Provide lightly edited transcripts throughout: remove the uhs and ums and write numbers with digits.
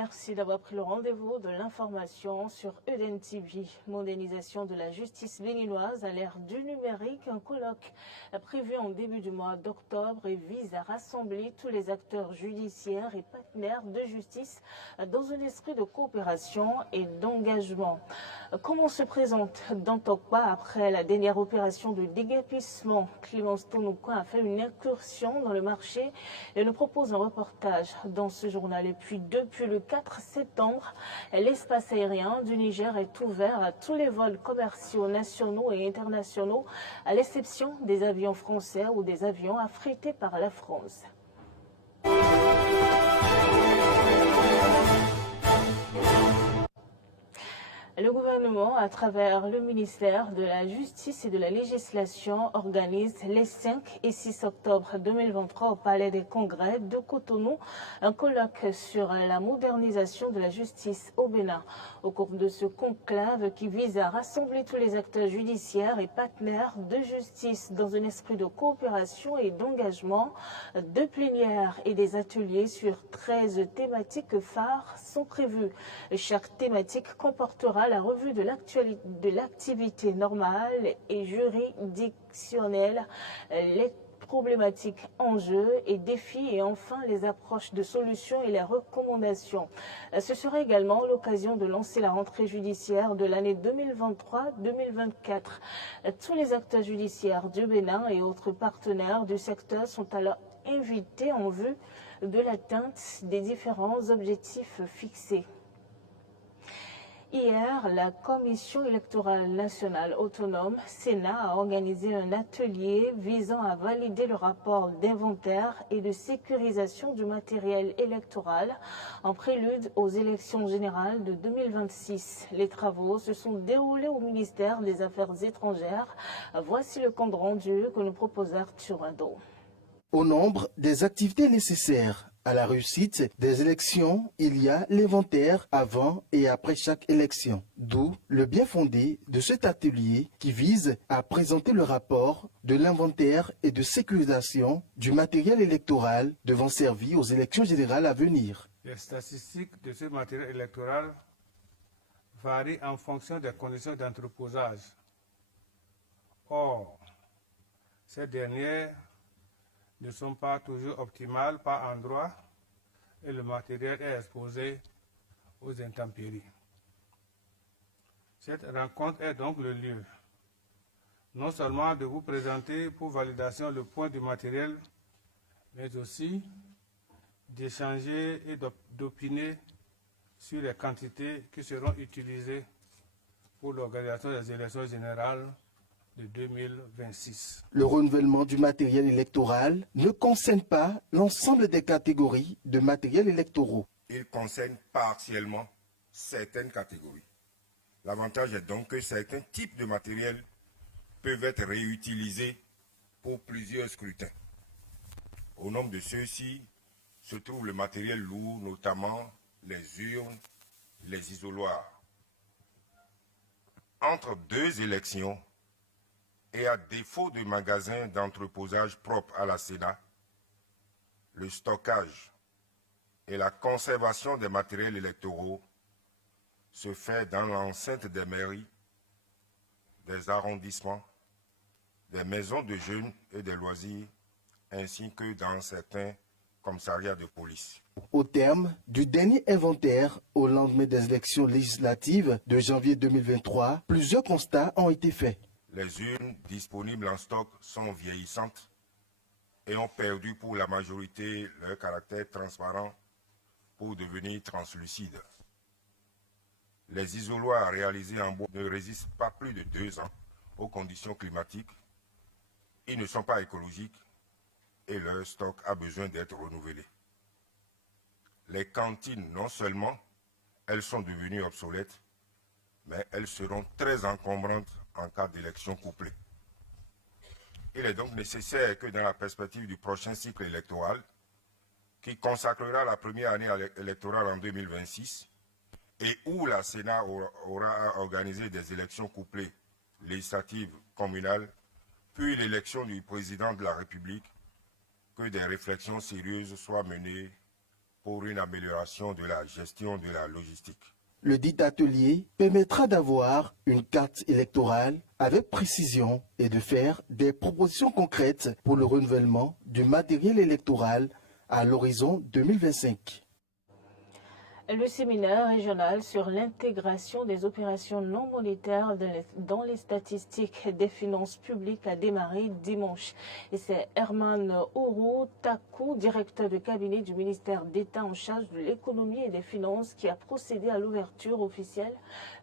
merci d'avoir pris le rendez-vous de l'information sur EDN TV. Modernisation de la justice béninoise à l'ère du numérique. Un colloque prévu en début du mois d'octobre et vise à rassembler tous les acteurs judiciaires et partenaires de justice dans un esprit de coopération et d'engagement. Comment se présente Dantokpa après la dernière opération de déguerpissement? Clémence Tonouka a fait une incursion dans le marché et nous propose un reportage dans ce journal. Et puis depuis le 4 septembre, l'espace aérien du Niger est ouvert à tous les vols commerciaux nationaux et internationaux, à l'exception des avions français ou des avions affrétés par la France. Le gouvernement, à travers le ministère de la Justice et de la Législation, organise les 5 et 6 octobre 2023 au Palais des Congrès de Cotonou un colloque sur la modernisation de la justice au Bénin. Au cours de ce conclave qui vise à rassembler tous les acteurs judiciaires et partenaires de justice dans un esprit de coopération et d'engagement, 2 plénières et des ateliers sur 13 thématiques phares sont prévus. Chaque thématique comportera la revue de l'activité normale et juridictionnelle, les problématiques, enjeux et défis et enfin les approches de solutions et les recommandations. Ce sera également l'occasion de lancer la rentrée judiciaire de l'année 2023-2024. Tous les acteurs judiciaires du Bénin et autres partenaires du secteur sont alors invités en vue de l'atteinte des différents objectifs fixés. Hier, la Commission électorale nationale autonome, Sénat, a organisé un atelier visant à valider le rapport d'inventaire et de sécurisation du matériel électoral en prélude aux élections générales de 2026. Les travaux se sont déroulés au ministère des Affaires étrangères. Voici le compte rendu que nous propose Arthur Ado. Au nombre des activités nécessaires à la réussite des élections, il y a l'inventaire avant et après chaque élection. D'où le bien fondé de cet atelier qui vise à présenter le rapport de l'inventaire et de sécurisation du matériel électoral devant servir aux élections générales à venir. Les statistiques de ce matériel électoral varient en fonction des conditions d'entreposage. Or, ces dernières ne sont pas toujours optimales par endroit et le matériel est exposé aux intempéries. Cette rencontre est donc le lieu, non seulement de vous présenter pour validation le point du matériel, mais aussi d'échanger et d'opiner sur les quantités qui seront utilisées pour l'organisation des élections générales de 2026. Le renouvellement du matériel électoral ne concerne pas l'ensemble des catégories de matériel électoraux. Il concerne partiellement certaines catégories. L'avantage est donc que certains types de matériel peuvent être réutilisés pour plusieurs scrutins. Au nombre de ceux-ci se trouve le matériel lourd, notamment les urnes, les isoloirs. Entre 2 élections, et à défaut de magasins d'entreposage propres à la Sénat, le stockage et la conservation des matériels électoraux se fait dans l'enceinte des mairies, des arrondissements, des maisons de jeunes et des loisirs, ainsi que dans certains commissariats de police. Au terme du dernier inventaire au lendemain des élections législatives de janvier 2023, plusieurs constats ont été faits. Les urnes disponibles en stock sont vieillissantes et ont perdu pour la majorité leur caractère transparent pour devenir translucides. Les isoloirs réalisés en bois ne résistent pas plus de 2 ans aux conditions climatiques. Ils ne sont pas écologiques et leur stock a besoin d'être renouvelé. Les cantines, non seulement elles sont devenues obsolètes, mais elles seront très encombrantes en cas d'élection couplée. Il est donc nécessaire que dans la perspective du prochain cycle électoral, qui consacrera la première année électorale en 2026, et où la Sénat aura organisé des élections couplées législatives communales, puis l'élection du président de la République, que des réflexions sérieuses soient menées pour une amélioration de la gestion de la logistique. Le dit atelier permettra d'avoir une carte électorale avec précision et de faire des propositions concrètes pour le renouvellement du matériel électoral à l'horizon 2025. Le séminaire régional sur l'intégration des opérations non monétaires dans les statistiques des finances publiques a démarré dimanche. Et c'est Herman Ouro Takou, directeur de cabinet du ministère d'État en charge de l'économie et des finances, qui a procédé à l'ouverture officielle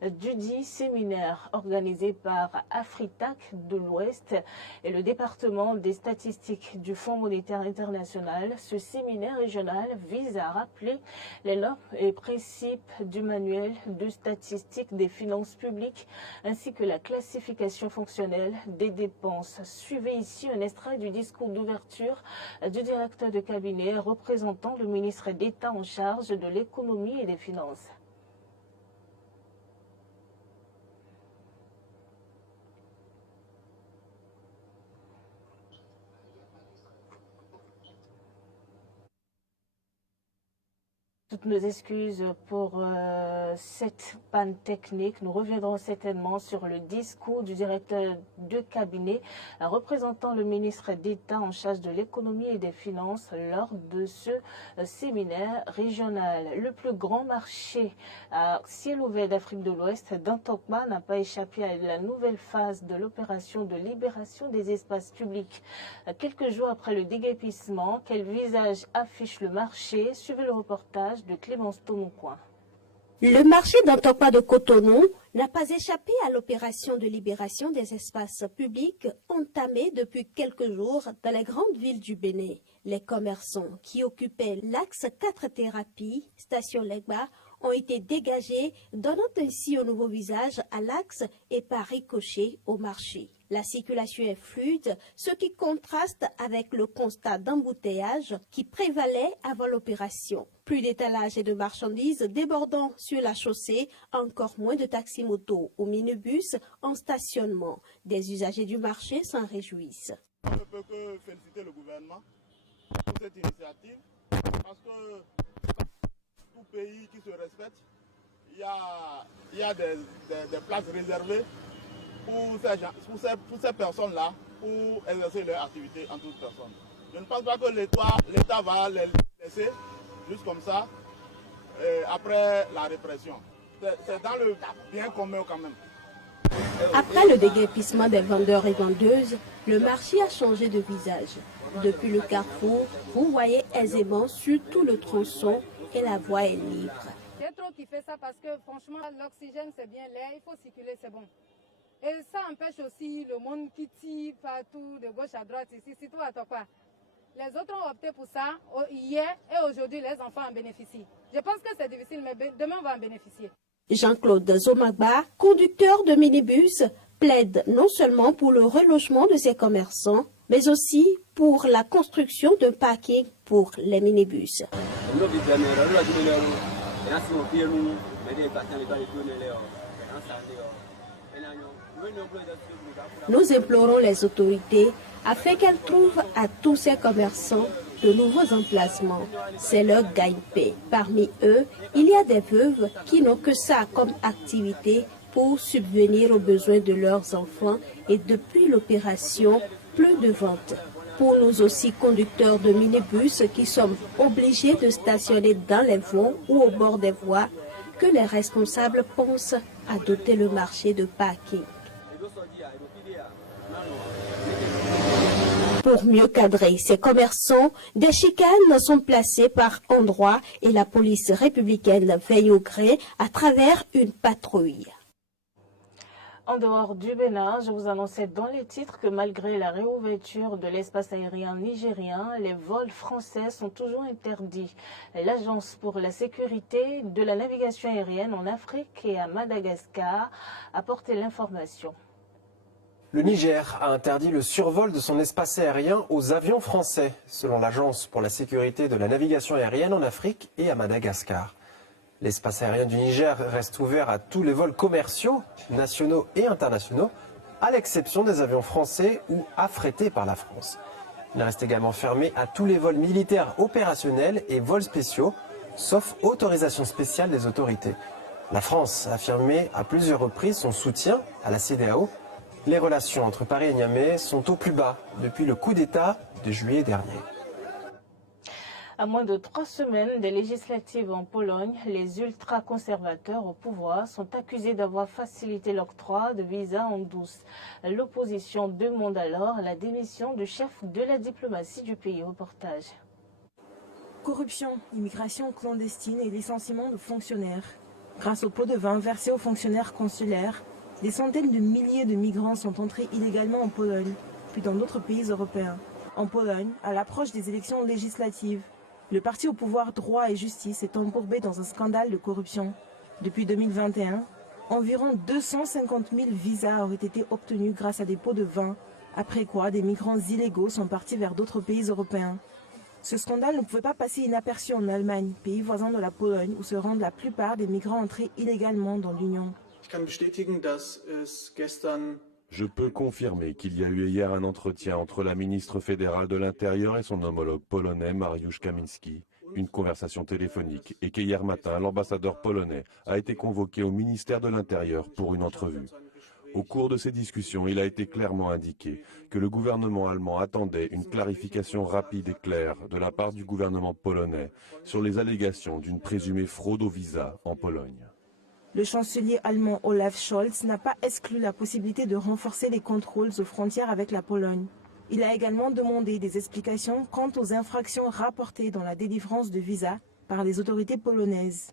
du dit séminaire organisé par Afritac de l'Ouest et le département des statistiques du Fonds monétaire international. Ce séminaire régional vise à rappeler les normes et principes du manuel de statistique des finances publiques ainsi que la classification fonctionnelle des dépenses. Suivez ici un extrait du discours d'ouverture du directeur de cabinet représentant le ministre d'État en charge de l'économie et des finances. Toutes nos excuses pour cette panne technique. Nous reviendrons certainement sur le discours du directeur de cabinet représentant le ministre d'État en charge de l'économie et des finances lors de ce séminaire régional. Le plus grand marché à ciel ouvert d'Afrique de l'Ouest, Dantokma, n'a pas échappé à la nouvelle phase de l'opération de libération des espaces publics. Quelques jours après le déguerpissement, quel visage affiche le marché? Suivez le reportage de Clémence Tomocoin. Le marché d'Antokpa de Cotonou n'a pas échappé à l'opération de libération des espaces publics entamée depuis quelques jours dans les grandes villes du Bénin. Les commerçants qui occupaient l'axe 4 thérapies, station Legba, ont été dégagés, donnant ainsi un nouveau visage à l'axe et par ricochet au marché. La circulation est fluide, ce qui contraste avec le constat d'embouteillage qui prévalait avant l'opération. Plus d'étalage et de marchandises débordant sur la chaussée, encore moins de taxi-motos ou minibus en stationnement. Des usagers du marché s'en réjouissent. On ne peut que féliciter le gouvernement pour cette initiative parce que tout pays qui se respecte, il y a des places réservées pour ces personnes-là, pour exercer leur activité en toute personne. Je ne pense pas que l'État va les laisser juste comme ça, après la répression. C'est dans le bien commun quand même. Après le déguerpissement des vendeurs et vendeuses, le marché a changé de visage. Depuis le carrefour, vous voyez aisément sur tout le tronçon et la voie est libre. Il y a trop qui fait ça parce que franchement l'oxygène c'est bien, l'air, il faut circuler, c'est bon. Et ça empêche aussi le monde qui tire partout de gauche à droite ici, surtout à Tokpa. Les autres ont opté pour ça hier et aujourd'hui les enfants en bénéficient. Je pense que c'est difficile mais demain on va en bénéficier. Jean-Claude Zomagba, conducteur de minibus, plaide non seulement pour le relogement de ses commerçants, mais aussi pour la construction d'un parking pour les minibus. Nous implorons les autorités afin qu'elles trouvent à tous ces commerçants de nouveaux emplacements. C'est leur gagne-pain. Parmi eux, il y a des veuves qui n'ont que ça comme activité pour subvenir aux besoins de leurs enfants et depuis l'opération, plus de ventes. Pour nous aussi, conducteurs de minibus qui sommes obligés de stationner dans les voies ou au bord des voies, que les responsables pensent à doter le marché de parking. Pour mieux cadrer ces commerçants, des chicanes sont placées par endroits et la police républicaine veille au gré à travers une patrouille. En dehors du Bénin, je vous annonçais dans les titres que malgré la réouverture de l'espace aérien nigérien, les vols français sont toujours interdits. L'Agence pour la sécurité de la navigation aérienne en Afrique et à Madagascar a porté l'information. Le Niger a interdit le survol de son espace aérien aux avions français, selon l'Agence pour la sécurité de la navigation aérienne en Afrique et à Madagascar. L'espace aérien du Niger reste ouvert à tous les vols commerciaux, nationaux et internationaux, à l'exception des avions français ou affrétés par la France. Il reste également fermé à tous les vols militaires opérationnels et vols spéciaux, sauf autorisation spéciale des autorités. La France a affirmé à plusieurs reprises son soutien à la CEDEAO. Les relations entre Paris et Niamey sont au plus bas depuis le coup d'État de juillet dernier. À moins de 3 semaines des législatives en Pologne, les ultra-conservateurs au pouvoir sont accusés d'avoir facilité l'octroi de visas en douce. L'opposition demande alors la démission du chef de la diplomatie du pays. Reportage. Corruption, immigration clandestine et licenciement de fonctionnaires. Grâce au pot de vin versé aux fonctionnaires consulaires, des centaines de milliers de migrants sont entrés illégalement en Pologne, puis dans d'autres pays européens. En Pologne, à l'approche des élections législatives, le parti au pouvoir Droit et Justice est embourbé dans un scandale de corruption. Depuis 2021, environ 250 000 visas auraient été obtenus grâce à des pots de vin, après quoi des migrants illégaux sont partis vers d'autres pays européens. Ce scandale ne pouvait pas passer inaperçu en Allemagne, pays voisin de la Pologne, où se rendent la plupart des migrants entrés illégalement dans l'Union. Je peux confirmer qu'il y a eu hier un entretien entre la ministre fédérale de l'Intérieur et son homologue polonais Mariusz Kaminski, une conversation téléphonique, et qu'hier matin, l'ambassadeur polonais a été convoqué au ministère de l'Intérieur pour une entrevue. Au cours de ces discussions, il a été clairement indiqué que le gouvernement allemand attendait une clarification rapide et claire de la part du gouvernement polonais sur les allégations d'une présumée fraude au visa en Pologne. Le chancelier allemand Olaf Scholz n'a pas exclu la possibilité de renforcer les contrôles aux frontières avec la Pologne. Il a également demandé des explications quant aux infractions rapportées dans la délivrance de visas par les autorités polonaises.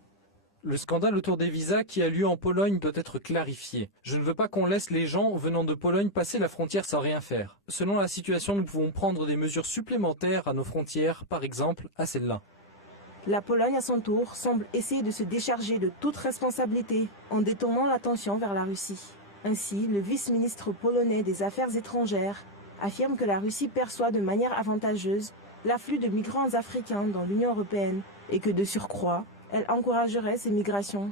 Le scandale autour des visas qui a lieu en Pologne doit être clarifié. Je ne veux pas qu'on laisse les gens venant de Pologne passer la frontière sans rien faire. Selon la situation, nous pouvons prendre des mesures supplémentaires à nos frontières, par exemple à celle-là. La Pologne, à son tour, semble essayer de se décharger de toute responsabilité en détournant l'attention vers la Russie. Ainsi, le vice-ministre polonais des Affaires étrangères affirme que la Russie perçoit de manière avantageuse l'afflux de migrants africains dans l'Union européenne et que de surcroît, elle encouragerait ces migrations.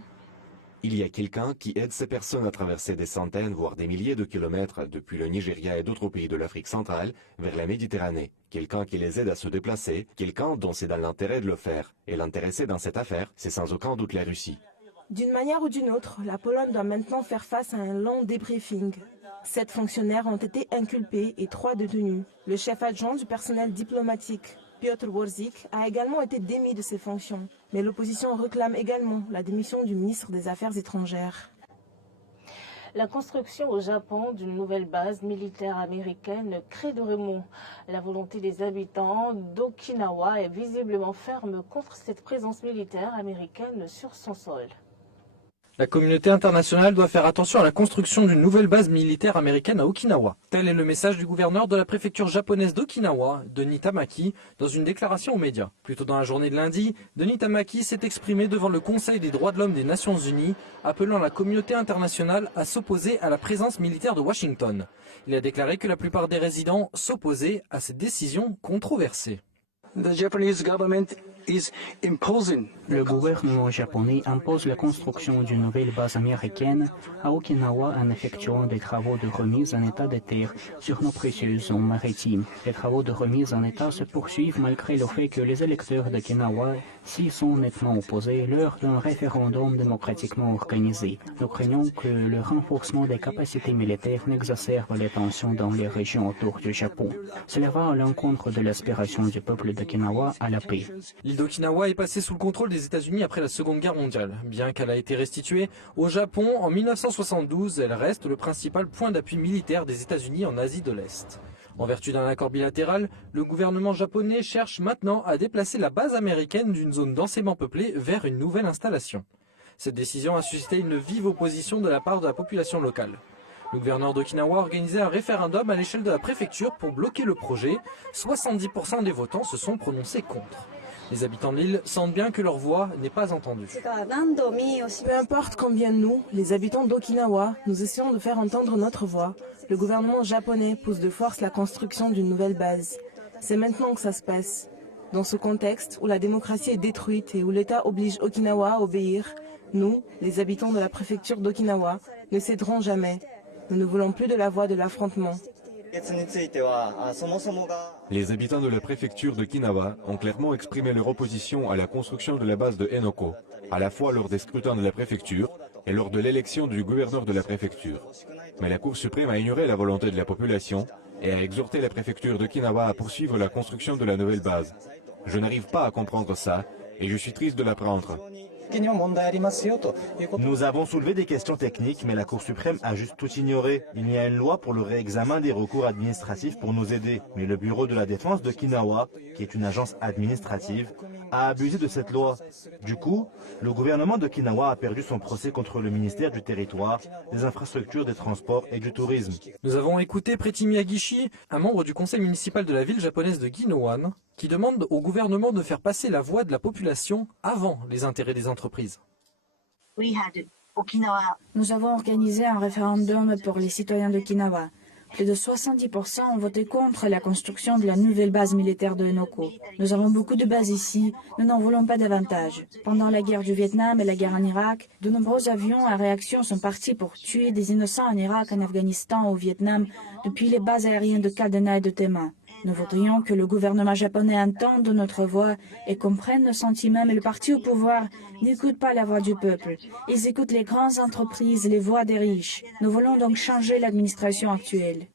Il y a quelqu'un qui aide ces personnes à traverser des centaines, voire des milliers de kilomètres depuis le Nigeria et d'autres pays de l'Afrique centrale vers la Méditerranée. Quelqu'un qui les aide à se déplacer, quelqu'un dont c'est dans l'intérêt de le faire. Et l'intéressé dans cette affaire, c'est sans aucun doute la Russie. D'une manière ou d'une autre, la Pologne doit maintenant faire face à un long débriefing. 7 fonctionnaires ont été inculpés et 3 détenus. Le chef adjoint du personnel diplomatique, Piotr Worzik, a également été démis de ses fonctions. Mais l'opposition réclame également la démission du ministre des Affaires étrangères. La construction au Japon d'une nouvelle base militaire américaine crée de remous. La volonté des habitants d'Okinawa est visiblement ferme contre cette présence militaire américaine sur son sol. La communauté internationale doit faire attention à la construction d'une nouvelle base militaire américaine à Okinawa. Tel est le message du gouverneur de la préfecture japonaise d'Okinawa, Denis Tamaki, dans une déclaration aux médias. Plus tôt dans la journée de lundi, Denis Tamaki s'est exprimé devant le Conseil des droits de l'homme des Nations Unies, appelant la communauté internationale à s'opposer à la présence militaire de Washington. Il a déclaré que la plupart des résidents s'opposaient à cette décision controversée. Le gouvernement japonais impose la construction d'une nouvelle base américaine à Okinawa en effectuant des travaux de remise en état de terre sur nos précieuses zones maritimes. Les travaux de remise en état se poursuivent malgré le fait que les électeurs d'Okinawa s'y sont nettement opposés lors d'un référendum démocratiquement organisé. Nous craignons que le renforcement des capacités militaires n'exacerbe les tensions dans les régions autour du Japon. Cela va à l'encontre de l'aspiration du peuple d'Okinawa à la paix. L'île d'Okinawa est passée sous le contrôle des États-Unis après la Seconde Guerre mondiale. Bien qu'elle a été restituée au Japon en 1972, elle reste le principal point d'appui militaire des États-Unis en Asie de l'Est. En vertu d'un accord bilatéral, le gouvernement japonais cherche maintenant à déplacer la base américaine d'une zone densément peuplée vers une nouvelle installation. Cette décision a suscité une vive opposition de la part de la population locale. Le gouverneur d'Okinawa a organisé un référendum à l'échelle de la préfecture pour bloquer le projet. 70% des votants se sont prononcés contre. Les habitants de l'île sentent bien que leur voix n'est pas entendue. Peu importe combien nous, les habitants d'Okinawa, nous essayons de faire entendre notre voix, le gouvernement japonais pousse de force la construction d'une nouvelle base. C'est maintenant que ça se passe. Dans ce contexte où la démocratie est détruite et où l'État oblige Okinawa à obéir, nous, les habitants de la préfecture d'Okinawa, ne céderons jamais. Nous ne voulons plus de la voie de l'affrontement. Les habitants de la préfecture de Kinawa ont clairement exprimé leur opposition à la construction de la base de Henoko, à la fois lors des scrutins de la préfecture et lors de l'élection du gouverneur de la préfecture. Mais la Cour suprême a ignoré la volonté de la population et a exhorté la préfecture de Kinawa à poursuivre la construction de la nouvelle base. Je n'arrive pas à comprendre ça et je suis triste de l'apprendre. Nous avons soulevé des questions techniques, mais la Cour suprême a juste tout ignoré. Il y a une loi pour le réexamen des recours administratifs pour nous aider. Mais le bureau de la défense de Kinawa, qui est une agence administrative, a abusé de cette loi. Du coup, le gouvernement de Kinawa a perdu son procès contre le ministère du Territoire, des Infrastructures, des Transports et du Tourisme. Nous avons écouté Preti Miyagishi, un membre du conseil municipal de la ville japonaise de Ginowan, qui demande au gouvernement de faire passer la voix de la population avant les intérêts des entreprises. Nous avons organisé un référendum pour les citoyens d'Okinawa. Plus de 70% ont voté contre la construction de la nouvelle base militaire de Henoko. Nous avons beaucoup de bases ici, nous n'en voulons pas davantage. Pendant la guerre du Vietnam et la guerre en Irak, de nombreux avions à réaction sont partis pour tuer des innocents en Irak, en Afghanistan, au Vietnam, depuis les bases aériennes de Kadena et de Tema. Nous voudrions que le gouvernement japonais entende notre voix et comprenne nos sentiments, mais le parti au pouvoir n'écoute pas la voix du peuple. Ils écoutent les grandes entreprises, les voix des riches. Nous voulons donc changer l'administration actuelle.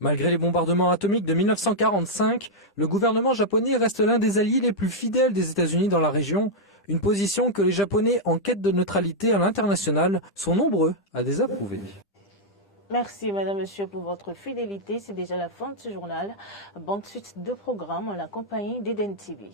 Malgré les bombardements atomiques de 1945, le gouvernement japonais reste l'un des alliés les plus fidèles des États-Unis dans la région, une position que les Japonais en quête de neutralité à l'international sont nombreux à désapprouver. Merci, madame, monsieur, pour votre fidélité. C'est déjà la fin de ce journal. Bonne suite de programme en la compagnie d'Eden TV.